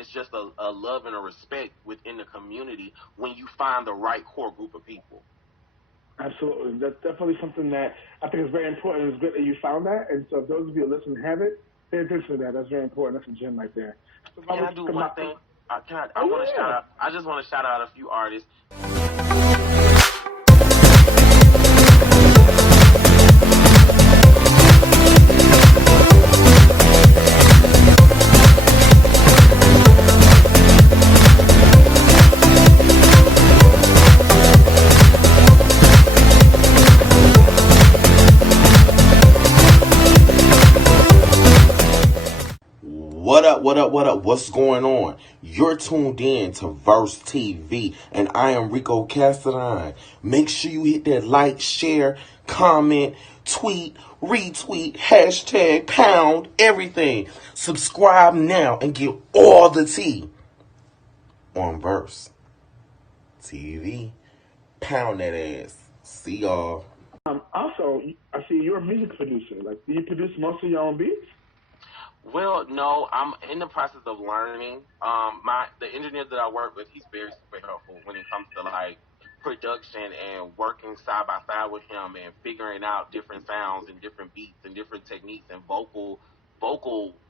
it's just a love and a respect within the community when you find the right core group of people. Absolutely. That's definitely something that I think is very important. It's good that you found that. And so if those of you who listen have it, pay attention to that. That's very important. That's a gem right there. So if I Can was I do to one thing? I oh want to shout yeah. out. I just want to shout out a few artists. What up, what up, what up? What's going on? You're tuned in to Verse TV, and I am Rico Cassadine. Make sure you hit that like, share, comment, tweet, retweet, hashtag, pound, everything. Subscribe now and get all the tea on Verse TV. Pound that ass. See y'all. Also, I see you're a music producer. Like, do you produce most of your own beats? Well, no, I'm in the process of learning. The engineer that I work with, he's very super helpful when it comes to like production and working side by side with him and figuring out different sounds and different beats and different techniques and vocal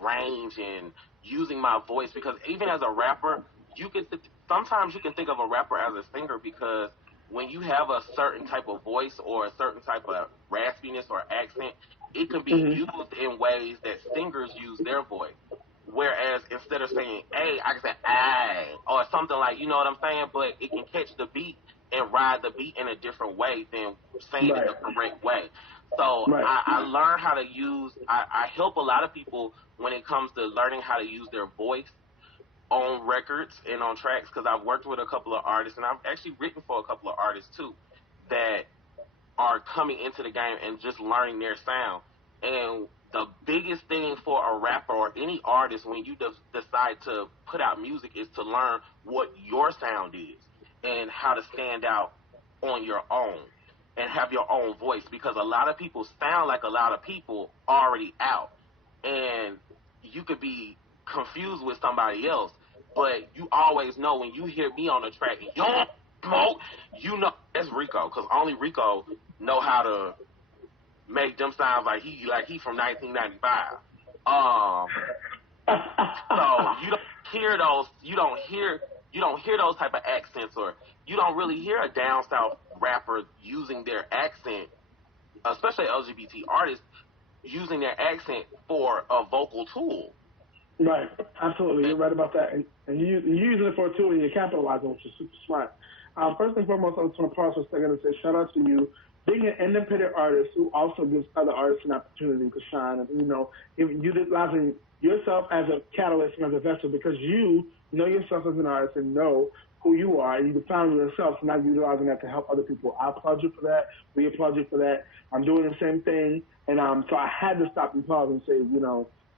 range and using my voice, because even as a rapper, sometimes you can think of a rapper as a singer, because when you have a certain type of voice or a certain type of raspiness or accent, it can be Mm-hmm. used in ways that singers use their voice. Whereas instead of saying A, I can say I or something like, you know what I'm saying? But it can catch the beat and ride the beat in a different way than saying it Right. the correct way. So Right. I learned how to I help a lot of people when it comes to learning how to use their voice on records and on tracks, because I've worked with a couple of artists and I've actually written for a couple of artists too that are coming into the game and just learning their sound. And the biggest thing for a rapper or any artist when you decide to put out music is to learn what your sound is and how to stand out on your own and have your own voice, because a lot of people sound like a lot of people already out, and you could be confused with somebody else, but you always know when you hear me on the track, Young Smoke, you know that's Rico, because only Rico know how to make them sound like he from 1995. So you don't hear those type of accents, or you don't really hear a down south rapper using their accent, especially LGBT artists using their accent for a vocal tool. Right. Absolutely. You're right about that. And you're using it for a tool and you're capitalizing, which is super smart. First and foremost, I just want to pause for a second and say shout out to you being an independent artist who also gives other artists an opportunity to shine. And, utilizing yourself as a catalyst and as a vessel, because you know yourself as an artist and know who you are, and you found yourself, so now utilizing that to help other people. I applaud you for that. We applaud you for that. I'm doing the same thing. And so I had to stop and pause and say,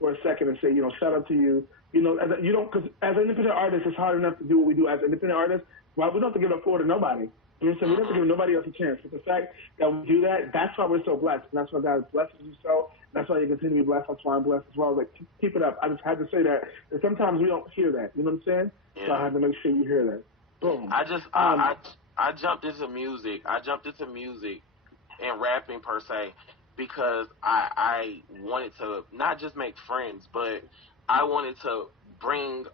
for a second and say, shout out to you. Because as an independent artist, it's hard enough to do what we do as independent artists. Well, we don't have to give up for to nobody. You know what I'm saying? We don't have to give nobody else a chance. But the fact that we do that, that's why we're so blessed. And that's why God blesses you so. And that's why you continue to be blessed. That's why I'm blessed as well. Like, keep it up. I just had to say that. And sometimes we don't hear that. You know what I'm saying? Yeah. So I had to make sure you hear that. Boom. I jumped into music. I jumped into music and rapping per se because I wanted to not just make friends, but I wanted to bring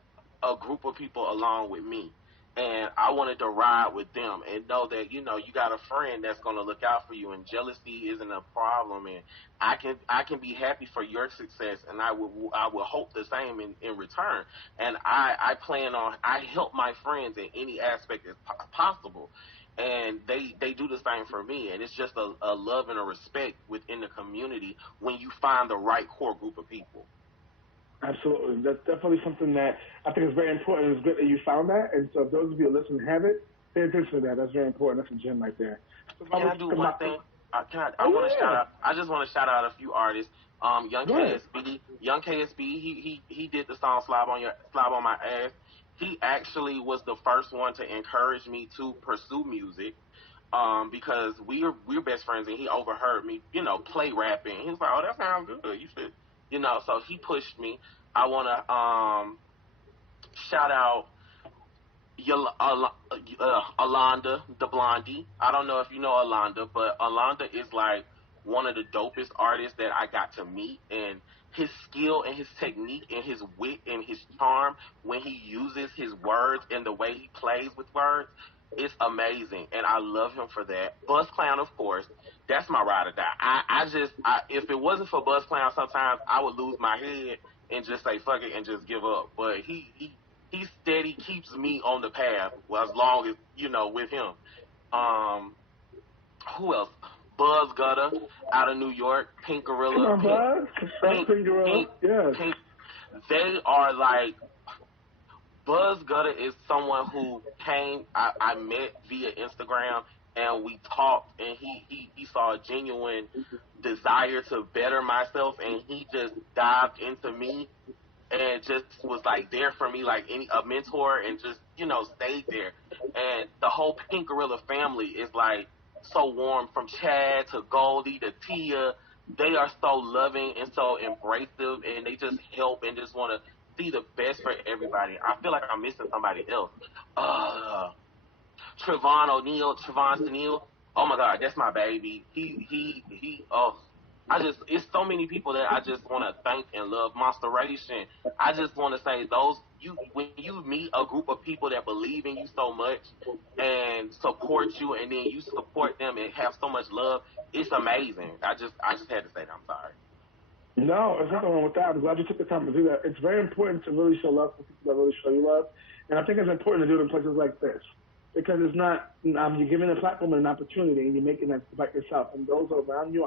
a group of people along with me. And I wanted to ride with them and know that, you got a friend that's going to look out for you, and jealousy isn't a problem. And I can be happy for your success, and I will hope the same in return. And I help my friends in any aspect as possible, and they do the same for me. And it's just a love and a respect within the community when you find the right core group of people. Absolutely. That's definitely something that I think is very important. It's good that you found that. And so if those of you who listen have it, pay attention to that. That's very important. That's a gem right there. So can I do one thing? I just want to shout out a few artists. Young KSB, he did the song "Slob on My Ass." He actually was the first one to encourage me to pursue music. Because we're best friends, and he overheard me, play rapping. He was like, "Oh, that sounds good. You should." So he pushed me. I wanna Shout out Alonda, the Blondie. I don't know if you know Alonda, but Alonda is like one of the dopest artists that I got to meet, and his skill and his technique and his wit and his charm when he uses his words and the way he plays with words, it's amazing, and I love him for that. Buzz Clown, of course, that's my ride or die. If it wasn't for Buzz Clown, sometimes I would lose my head and just say fuck it and just give up. But he steady keeps me on the path. Well, as long as with him. Um, who else? Buzz Gutter out of New York, Pink Come Gorilla, on, Buzz. Pink Gorilla. Yes. Pink. They are like Buzz Gutter is someone who I met via Instagram and we talked and he saw a genuine desire to better myself and he just dived into me and just was like there for me like a mentor and just stayed there. And the whole Pink Gorilla family is like so warm, from Chad to Goldie to Tia. They are so loving and so embracive, and they just help and just want to see the best for everybody. I feel like I'm missing somebody else. Trevon O'Neal. Oh my God, that's my baby. It's so many people that I just want to thank and love. Monsteration. I just want to say when you meet a group of people that believe in you so much and support you, and then you support them and have so much love, it's amazing. I just had to say that. I'm sorry. No, there's nothing wrong with that. I'm glad you took the time to do that. It's very important to really show love for people that really show you love, and I think it's important to do it in places like this because it's not you're giving a platform and an opportunity, and you're making that about yourself and those around you.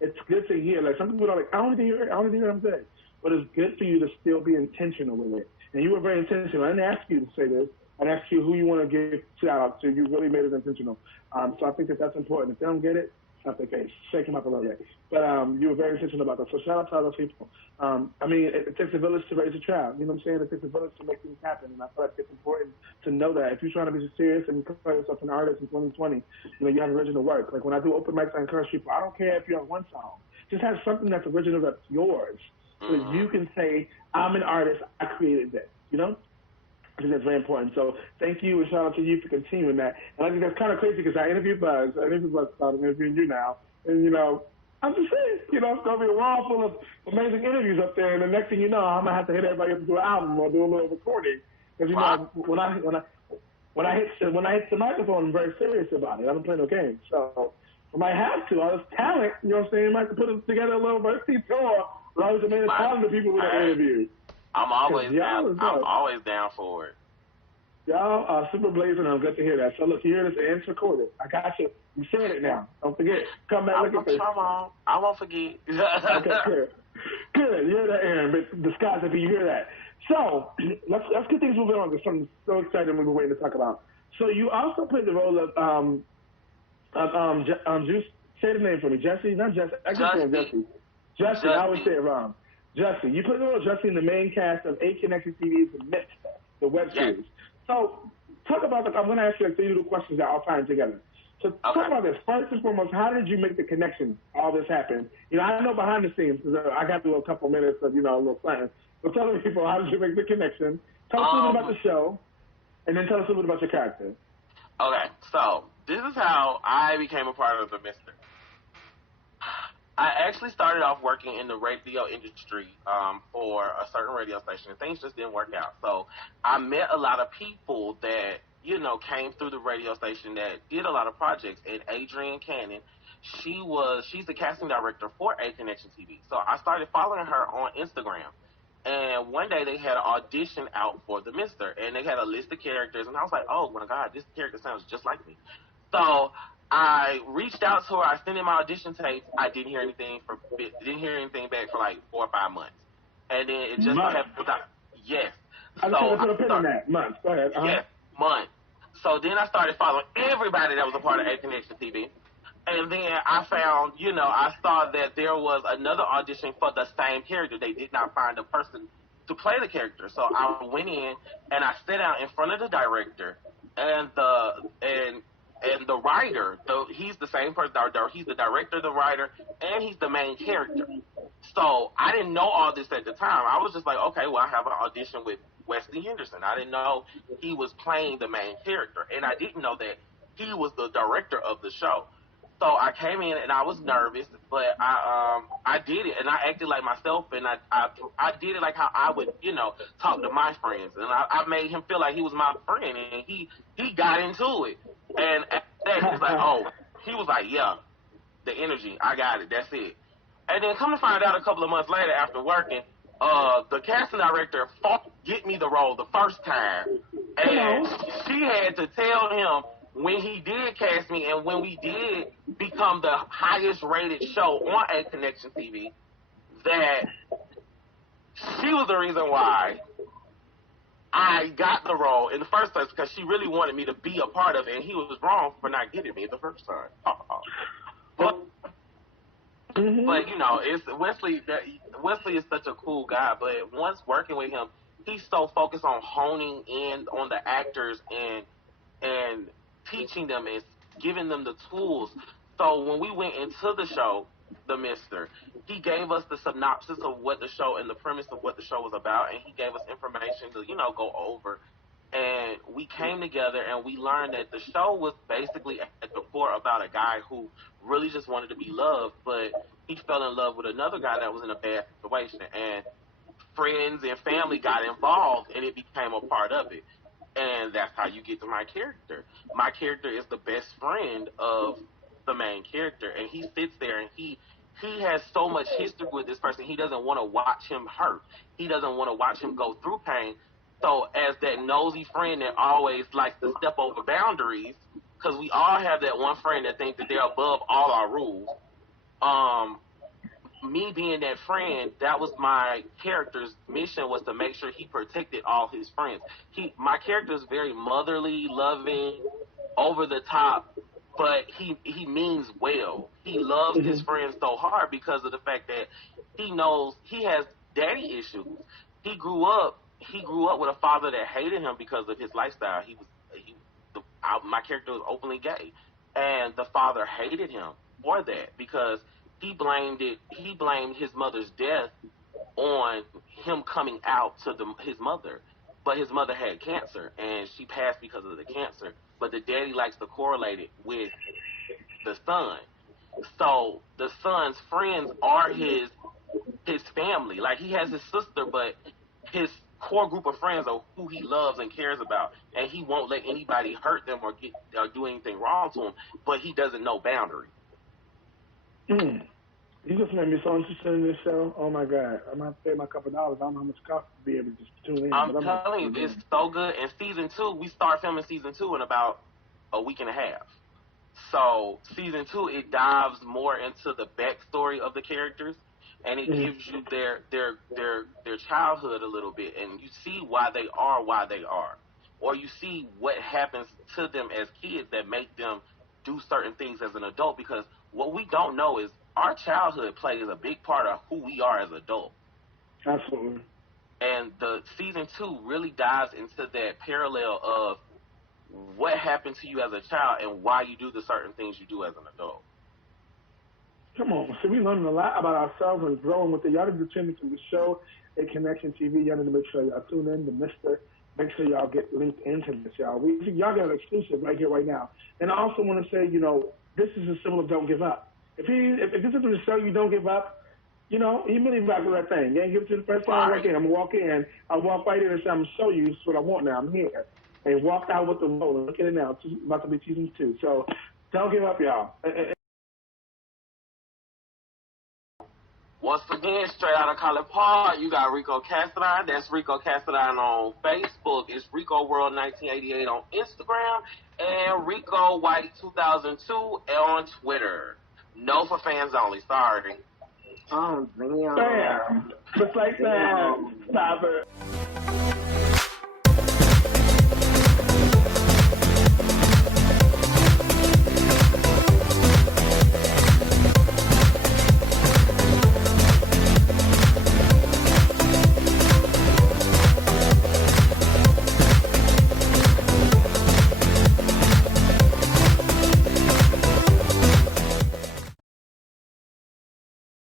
It's good to hear. Like some people are like, I don't need to hear what I'm saying, but it's good for you to still be intentional with it. And you were very intentional. I didn't ask you to say this. I asked you who you want to give shout out to. You really made it intentional. So I think that's important. If they don't get it, it's not the case. Shake them up a little bit. But you were very intentional about that. So shout out to all those people. It takes a village to raise a child. You know what I'm saying? It takes a village to make things happen. And I feel like it's important to know that. If you're trying to be serious and call yourself an artist in 2020, you have original work. Like when I do open mics, I encourage people, I don't care if you have one song. Just have something that's original that's yours. So that you can say, I'm an artist, I created this. I think that's very important. So thank you and shout out to you for continuing that. And I think that's kind of crazy because I interviewed Buzz. I'm interviewing you now. And, I'm just saying, it's going to be a wall full of amazing interviews up there. And the next thing you know, I'm going to have to hit everybody up to do an album or do a little recording. Because, when I hit the microphone, I'm very serious about it. I don't play no games. So I might have to. All this talent, I might have to put it together a little varsity tour. But I was amazing calling the people with the interview. I'm always down. I'm always down for it. Y'all are super blazing. I'm good to hear that. So look, you hear this and it's recorded. I got you. You said it now. Don't forget. Come back. Look at this. I won't forget. Okay, good. Good. You hear that, Aaron? But the skies up. You hear that? So let's get things moving on. There's something so exciting we've been waiting to talk about. So you also played the role of Juice. Say the name for me. Jesse. Not Jesse. I just say Jesse. Jesse. I always say it wrong. Jesse, you played the role of Jesse in the main cast of A Connection TV's The Mist, the web series. Yes. So, talk about I'm going to ask you like 3 little questions that I'll tie together. So, talk about this. First and foremost, how did you make the connection? All this happened. I know behind the scenes because I got through a couple minutes of a little planning. But tell the people, how did you make the connection? Tell us a little bit about the show, and then tell us a little bit about your character. Okay, so this is how I became a part of The Mister. I actually started off working in the radio industry for a certain radio station, and things just didn't work out. So I met a lot of people that, came through the radio station that did a lot of projects. And Adrienne Cannon, she's the casting director for A Connection TV. So I started following her on Instagram. And one day they had an audition out for The Mister, and they had a list of characters, and I was like, oh my God, this character sounds just like me. So I reached out to her. I sent in my audition tapes. I didn't hear anything back for like 4 or 5 months, and then it just happened. Yes. I just want to put a pin in that. Months. Go ahead. Yes, months. So then I started following everybody that was a part of A Connection TV, and then I found, I saw that there was another audition for the same character. They did not find a person to play the character, so I went in and I sat down in front of the director and the writer. He's the same person. He's the director, the writer, and he's the main character. So I didn't know all this at the time. I was just like, okay, well, I have an audition with Wesley Henderson. I didn't know he was playing the main character, and I didn't know that he was the director of the show. So I came in and I was nervous, but I did it and I acted like myself, and I did it like how I would, talk to my friends, and I made him feel like he was my friend, and he got into it, and at that he was like, oh, he was like, yeah, the energy, I got it, that's it. And then come to find out a couple of months later after working, the casting director fought to get me the role the first time, and she had to tell him when he did cast me and when we did become the highest rated show on A Connection TV, that she was the reason why I got the role in the first place, because she really wanted me to be a part of it, and he was wrong for not getting me the first time. But it's Wesley. Wesley is such a cool guy, but once working with him, he's so focused on honing in on the actors and teaching them and giving them the tools. So when we went into the show, The Mister, he gave us the synopsis of what the show and the premise of what the show was about, and he gave us information to, go over. And we came together and we learned that the show was basically at the core about a guy who really just wanted to be loved, but he fell in love with another guy that was in a bad situation, and friends and family got involved, and it became a part of it. And that's how you get to my character. My character is the best friend of the main character, and he sits there and he has so much history with this person. He doesn't want to watch him hurt. He doesn't want to watch him go through pain. So as that nosy friend that always likes to step over boundaries, because we all have that one friend that thinks that they're above all our rules, me being that friend, that was my character's mission, was to make sure he protected all his friends. My character is very motherly, loving, over the top, but he means well. He loves his friends so hard because of the fact that he knows he has daddy issues. He grew up with a father that hated him because of his lifestyle. My character was openly gay, and the father hated him for that because he blamed his mother's death on him coming out to his mother. But his mother had cancer, and she passed because of the cancer. But the daddy likes to correlate it with the son. So the son's friends are his family. Like, he has his sister, but his core group of friends are who he loves and cares about, and he won't let anybody hurt them or do anything wrong to him. But he doesn't know boundaries. You just made me so interested in this show. Oh my God, I'm gonna have to pay my couple dollars. I don't know how much it costs to be able to just tune in. I'm telling you, it's so good. And season 2, we start filming season 2 in about a week and a half. So season 2, it dives more into the backstory of the characters, and it gives you their childhood a little bit, and you see why they are, or you see what happens to them as kids that make them do certain things as an adult. Because what we don't know is our childhood plays a big part of who we are as adults. Absolutely. And the season 2 really dives into that parallel of what happened to you as a child and why you do the certain things you do as an adult. Come on. So we're learning a lot about ourselves and growing with it. Y'all need to tune into the show, A Connection TV. Y'all need to make sure y'all tune in to Mr. Make sure y'all get linked into this, y'all. Y'all got an exclusive right here, right now. And I also want to say, this is a symbol of don't give up. If this is the show, you don't give up, you really back with that thing. You ain't give it to the first time I walk in. I'm going to walk in. I walk right in and say, I'm going to show you what I want now. I'm here. And walk out with the role. Look at it now. It's about to be season 2. So don't give up, y'all. Once again, straight out of College Park, you got Rico Cassadine. That's Rico Cassadine on Facebook. It's Rico World 1988 on Instagram. And Rico White 2002 on Twitter. No for fans only. Sorry. Oh, damn. Bam. Just like that. Stop it.